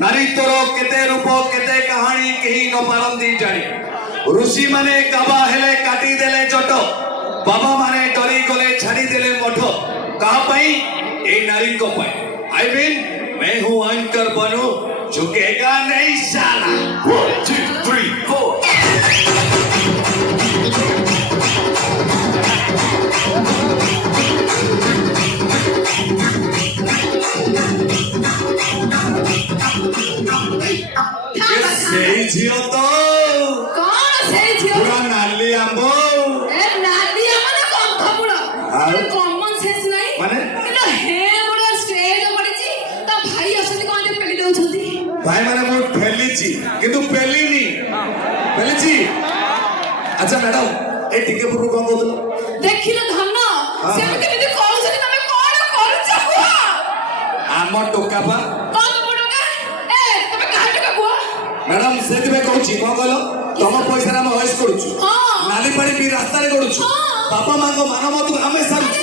नारी तोर केते रूप केते कहानी केही न पारंदी जानी ऋषि माने काबा हेले काटी देले जट बाबा माने डरी गले छाड़ी देले मठ कहा पई ए नारी को पई आई मीन मैं हूं एंकर बनू झुकेगा नहीं साला 1 2 3 4 ସେଇ ଝିଅ ତ କଣ ସେଇ ଝିଅ ପୁରା ନାଲି ଆମ୍ବ ଏ ନାଲି ଆମର କନ୍ଥମୂଳ ଆଉ କମନ ସେନ୍ସ ନାହିଁ ମାନେ କିନ୍ତୁ ହେ ବଡ ଷ୍ଟେଜ ପଡିଛି ତା ଭାଇ ଅଛନ୍ତି କଣ ଯେ ପେଲି ଦଉଛନ୍ତି ଭାଇ ମାନେ ମୁଁ ଫେଲିଛି କିନ୍ତୁ ପେଲିନି ଫେଲିଛି ଆଚ୍ଛା ମ୍ୟାଡାମ ଏ ଟିକେ ପୂର୍ବରୁ କଣ କହୁଥିଲ ଦେଖିଲ ଧନ ସେମିତି କେମିତି କରୁଛନ୍ତି ତମେ କଣ କରୁଛ କୁହ ଆମ ଟୋକା ପା କଣ ଟୋକା ଏ ତମେ କାହା ଟୋକା କୁହ ମ୍ୟାଡାମ ସେଥିପାଇଁ କହୁଛି କଣ କହିଲ ତମ ପଇସାରେ ଆମେ ହଏସ୍ କରୁଛୁ ନାଲି ପାଣି ପିଇ ରାସ୍ତାରେ ଗଡୁଛୁ ବାପା ମାଙ୍କ ମାନ ମତ ଆମେ ସାରୁଛୁ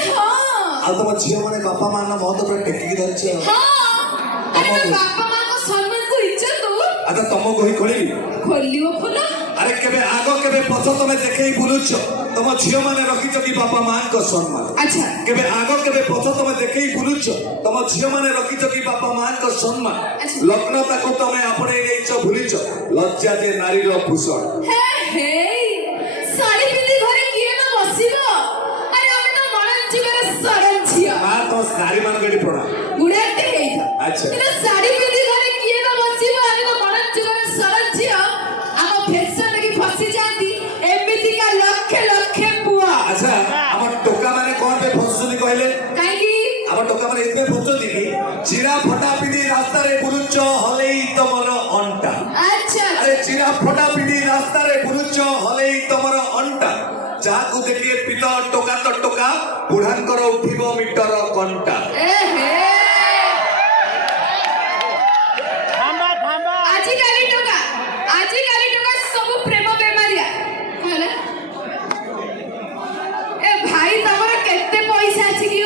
ଆଉ ତମ ଝିଅ ମାନେ ବାପା ମାନ ମତ ପୁରା ଟେକିକି ଧରିଛି ବାପା ମାଙ୍କ ସମ୍ମାନକୁ ଇଜ୍ଜତ ଆଚ୍ଛା ତମ ବହି ଖୋଲିବି ଖୋଲିବ ଖୋଲ ଆରେ କେବେ ଆଗ କେବେ ପଛ ତମେ ଦେଖେଇ ବୁଲୁଛ ତମ ଝିଅ ମାନେ ରଖିଛ କି ବାପା ମାଙ୍କ ସମ୍ମାନ ଆଚ୍ଛା କେବେ ଆଗ କେବେ ପଛ ତମେ ଦେଖେଇ ବୁଲୁଛ ତମ ଝିଅ ମାନେ ରଖିଛ କି ବାପା ମାଙ୍କ ସମ୍ମାନ ଲଗ୍ନତାକୁ ତମେ ଆପଣେଇ ନେଇଛ ଭୁଲିଛ ଲଜ୍ଜା ଯେ ନାରୀର ଭୂଷଣ ଶାଢୀ ପିନ୍ଧି ଘରେ କିଏ ନା ବସିବ ଆରେ ଆମେ ତ ମରଣ ଜୀବନ ସରଳ ଝିଅ ମା ତ ନାରୀ ମାନଙ୍କ ଏଠି ପ୍ରଣାମ ଗୁଡାଟେ ହେଇଥା ଆଚ୍ଛା କିନ୍ତୁ ଶାଢୀ ପିନ୍ଧି ଘରେ କିଏ ନା ବସିବ ଆମେ ତ ମରଣ ଜୀବନ ସରଳ ଝିଅ ଆମ ଫେସନ ଲାଗି ଫସି ଯାଆନ୍ତି ଏମିତିକା ଲକ୍ଷେ ଲକ୍ଷେ ପୁଅ ଆଚ୍ଛା ଆମ ଟୋକା ମାନେ କଣ ପାଇଁ ଫସୁଛନ୍ତି କହିଲେ କାହିଁକି ଆମ ଟୋକା ମାନେ ଏଥିପାଇଁ ଫସୁଛନ୍ତି କି ଚିରା ଫଟା ପିନ୍ଧି ରାସ୍ତାରେ ବୁଲୁଛ ହଲେଇ ତମର ଅଣ୍ଟା ଆଚ୍ଛା ଆରେ ଚିରା ଫଟା ପିନ୍ଧି ରାସ୍ତାରେ ବୁଲୁଛ ହଲେଇ ତମର ଅଣ୍ଟା ଯାହାକୁ ଦେଖି ପିତ ଟୋକା ତ ଟୋକା ବୁଢାଙ୍କର ଉଠିବ ମିଟର କଣ୍ଟା ଆଜିକାଲି ଟୋକା ସବୁ ପ୍ରେମ ବେମାରିଆ କହିଲା ଏ ଭାଇ ତମର କେତେ ପଇସା ଅଛି କି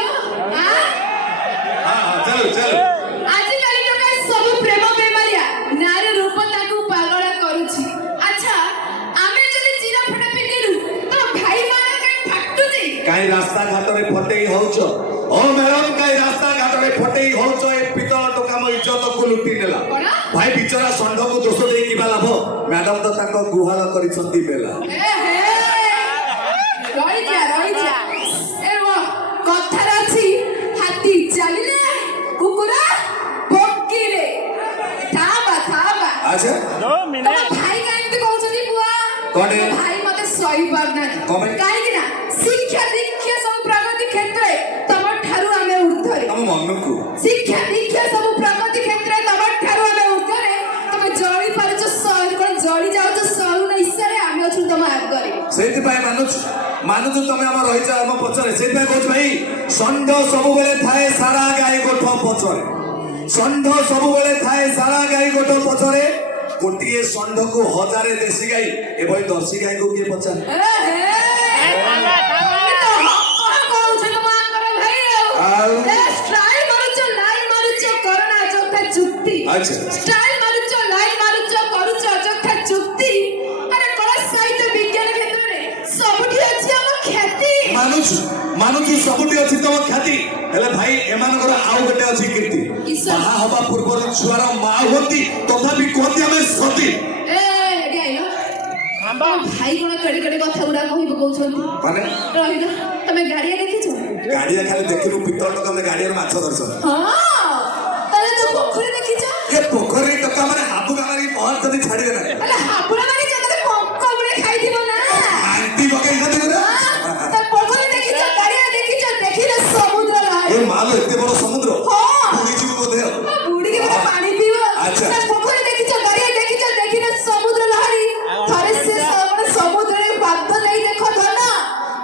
ଆଜିକାଲି ଟୋକା ସବୁ ପ୍ରେମ ବେମାରିଆ ନାରୀ ରୂପ ତାକୁ ପାଗଳ କରୁଛି ଆଚ୍ଛା ଆମେ ଯଦି ଚିରା ଫଟା ପିନ୍ଧିଲୁ ତ ଭାଇ ମାନ କାଇଁ ଫାଟୁଛି କାଇଁ ରାସ୍ତା ଘାଟରେ ଫଟେଇ ହଉଛ ଓ ମ୍ୟାଡାମ କାଇଁ ରାସ୍ତା ଘାଟରେ ଫଟେଇ ହଉଛ ଏ ପିତଳ ଟୋକା ମୋ ଇଜ୍ଜତକୁ ଲୁଟି ନେଲା ଭାଇ ବିଚରା ଷଣ୍ଢକୁ ଦୋଷ ଦେଇ କିବା ଲାଭ ମ୍ୟାଡାମ ତ ତାଙ୍କ ଗୁହାଳ କରିଛନ୍ତି ବେଲା ରହିଯା କଥାରେ ଅଛି ହାତୀ ଚାଲିଲେ କୁକୁର ଭୋକିଲେ ଥାବା ଆଚ୍ଛା ତମ ଭାଇ କାହିଁକି କହୁଛନ୍ତି ବୁଆ କଣ ଭାଇ ମତେ ସହି ପାରୁନାହାନ୍ତି କାହିଁକି ନା ଶିକ୍ଷା ଦୀକ୍ଷା ସବୁ ପ୍ରଗତି କ୍ଷେତ୍ରରେ ତମ ଠାରୁ ଆମେ ଉର୍ଦ୍ଧ୍ୱରେ ଆମ ମନକୁ ଶିକ୍ଷା ଦୀକ୍ଷା ସବୁ ପ୍ରଗତି କ୍ଷେତ୍ରରେ ତମ ଠାରୁ ଆମେ ଉର୍ଦ୍ଧ୍ୱରେ ତମେ ଜଳି ପାରୁଛ ଜଳି ଯାଉଛ ସରୁଣ ଇଚ୍ଛାରେ ଆମେ ଅଛୁ ତମ ଆଗରେ ସେଇଥିପାଇଁ ମାନୁଛୁ ତମେ ଆମ ରହିଛ ଆମ ପଛରେ ସେଇଥିପାଇଁ କହୁଛୁ ଭାଇ ଷଣ୍ଢ ସବୁବେଳେ ଥାଏ ସାରା ଗାଈ ଗୋଠ ପଛରେ ଷଣ୍ଢ ସବୁବେଳେ ଥାଏ ସାରା ଗାଈ ଗୋଠ ପଛରେ ଗୋଟିଏ ଷଣ୍ଢକୁ ହଜାରେ ଦେଶୀ ଗାଈ ଏଭଳି ଦର୍ଶୀ ଗାଈକୁ କିଏ ପଚାରେ ମାନୁଛୁ ସବୁଠି ଅଛି ତମ ଖ୍ୟାତି ହେଲେ ଭାଇ ଏମାନଙ୍କର ଆଉ ଗୋଟେ ଅଛି କୀର୍ତ୍ତି ବାହା ହବା ପୂର୍ବରୁ ଛୁଆର ମା ହୁଅନ୍ତି ତଥାପି କୁହନ୍ତି ଆମେ ସତୀ ଭାଇ କଣ କେଡେ କେଡେ କଥା ଗୁଡା କହିବ କହୁଛନ୍ତି ମାନେ ରହିଲ ତମେ ଗାଡିଆ ଦେଖିଛ ଗାଡିଆ ଖାଲି ଦେଖିଲୁ ପିତଳ ଟୋକା ମାନେ ଗାଡିଆର ମାଛ ଧରିଛ ତାହେଲେ ତ ପୋଖରୀ ଦେଖିଛ ଏ ପୋଖରୀ ଟୋକା ମାନେ ହାବୁଡା ମାରି ପହଞ୍ଚନ୍ତି ଛାଡିବେ ନା ହାବୁଡା ମାରି ଜାଗାରେ ପଙ୍କ ଗୁଡେ ଖାଇଥିବ ନା ଆଣ୍ଟି ପକେଇଛନ୍ତି ସମୁଦ୍ର ମାଲ ଏତେ ବଡ ସମୁଦ୍ର ବୁଡିଯିବୁ ବୋଧେ ବୁଡିକି ପାଣି ପିଇବ ଆଚ୍ଛା ପୋଖରୀ ଦେଖିଛ ଗାଡିଆ ଦେଖିଛ ଦେଖିଲେ ସମୁଦ୍ର ଲହରୀ ଥରେ ସେ ସମୁଦ୍ରରେ ପାଦ ନେଇ ଦେଖ ଧନ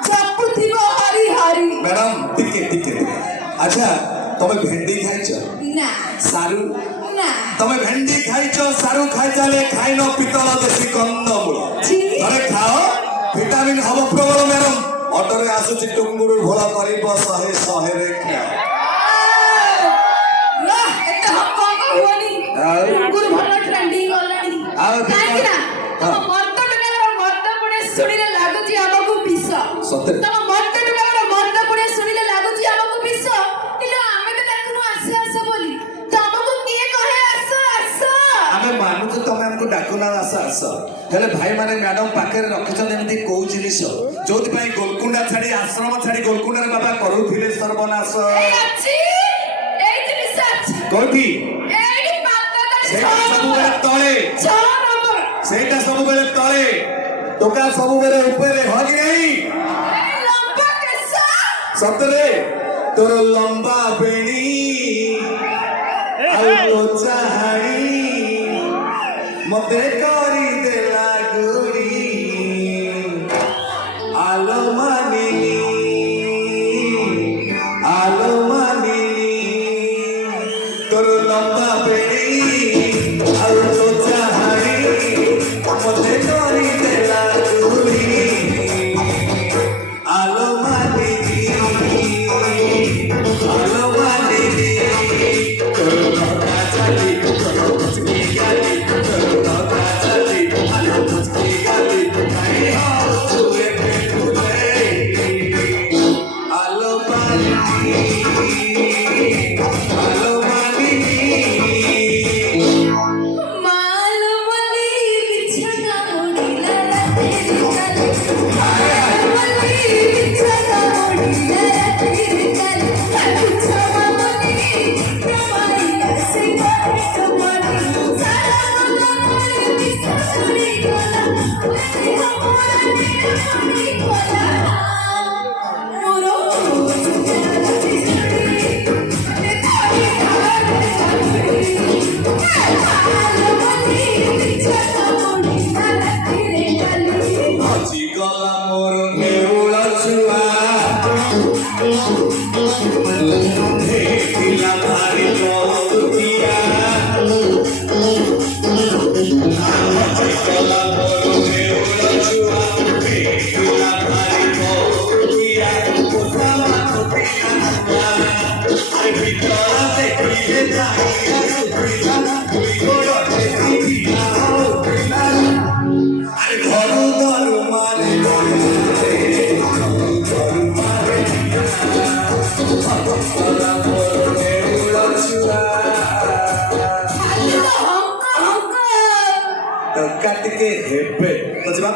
ଜପୁଥିବ ହରି ହରି ମ୍ୟାଡାମ ଟିକେ ଆଚ୍ଛା ତମେ ଭେଣ୍ଡି ଖାଇଛ ନା ସାରୁ ନା ତମେ ଭେଣ୍ଡି ଖାଇଛ ସାରୁ ଖାଇଚାଲେ ଖାଇନ ପିତଳ ଦେଶୀ କନ୍ଦମୂଳ ଥରେ ଖାଅ ଭିଟାମିନ ହବ ପ୍ରବଳ ମ୍ୟାଡାମ ଅଟୋରେ ଆସୁଛି ଟୁଙ୍ଗୁରୁ ଭୋଳ କରିବ 100 ରେ ଏତେ ହକ ହୁଅନି ମାନଙ୍କୁ ଡାକୁନା ଆସ ଆସ ହେଲେ ଭାଇମାନେ ମ୍ୟାଡମ ପାଖରେ ରଖିଛନ୍ତି ଏମିତି କୋଉ ଜିନିଷ ଯୋଉଥିପାଇଁ ଗୋଲକୁଣ୍ଡା ଛାଡି ଆଶ୍ରମ ଛାଡି ଗୋଲକୁଣ୍ଡାରେ ବାବା କରୁଥିଲେ ସର୍ବନାଶ ଅଛି ଏଇ ଜିନିଷ ଅଛି କୋଉଠି ଏଇଠି ପାଦଟା ସେଇଟା ସବୁବେଳେ ତଳେ 6 ନମ୍ବର ସେଇଟା ସବୁବେଳେ ତଳେ ଟୋକା ସବୁବେଳେ ଉପରେ ହଁ କି ନାହିଁ ଏଇ ଲମ୍ବା କେଶ ସତରେ ତୋର ଲମ୍ବା ବେଣୀ ଆଉ ତୋ ଚାହାଣୀ ମତେ କରିଦେଲା ଗୁଡ଼ି ଆଲୋ ମାନିନୀ ତୋର ଲମ୍ବା ବେଣୀ ଆଉ ତୋ ଚାହାଣୀ ମତେ କରିଦେଲା ଗୁଡ଼ି ଆଲୋ ମାନିନୀ ତୋର ଲମ୍ବା ଚାଲି ତୋର ମୁଚକି ଗାଲି ତୋର ଲମ୍ବା ଚାଲି ଆଲୋ ମୁଚକି ଗାଲି କାହିଁ ହଉଛୁ ଏବେ ଭୁଲେ ଆଲୋ ମାନିନୀ ମାଲମଲି ବିଛଣା ମୋଡ଼ିଲା ରାତିରେ ଚାଲେ ମାଲମଲି ବିଛଣା ମୋଡ଼ିଲା ରାତିରେ ଚାଲେ ଛମାମଲି ପ୍ରମାଣିଲା ସେ କରେ କମାଣି ସାରା ମନରେ ବିଶ୍ୱାସରେ ଗଲା ଓରେ ହମରା ନିରାମଣି ଗଲା ମୋର ସୁନ୍ଦର ହଜିଗଲା ମୋର ନେଉଳ ଛୁଆ ହେଇଥିଲା ଭାରି କହୁତିଆ ହଜିଗଲା ମୋର ନେଉଳ ଛୁଆ ହେଇଥିଲା ଭାରି କହୁତିଆ ପୋଷାଲା କହୁତିଆ ଆରେ ଭିତର ଦେଖିଲେ ଚାହିଁଲା ସୁବିଧା ଗୋଡ଼ ଦେଖିଲା ହଉଥିଲା ଆରେ ଘରୁ ଧରୁ ମାରେ ଟଙ୍କା ଟିକେ ହେବେ ତ ଯିବା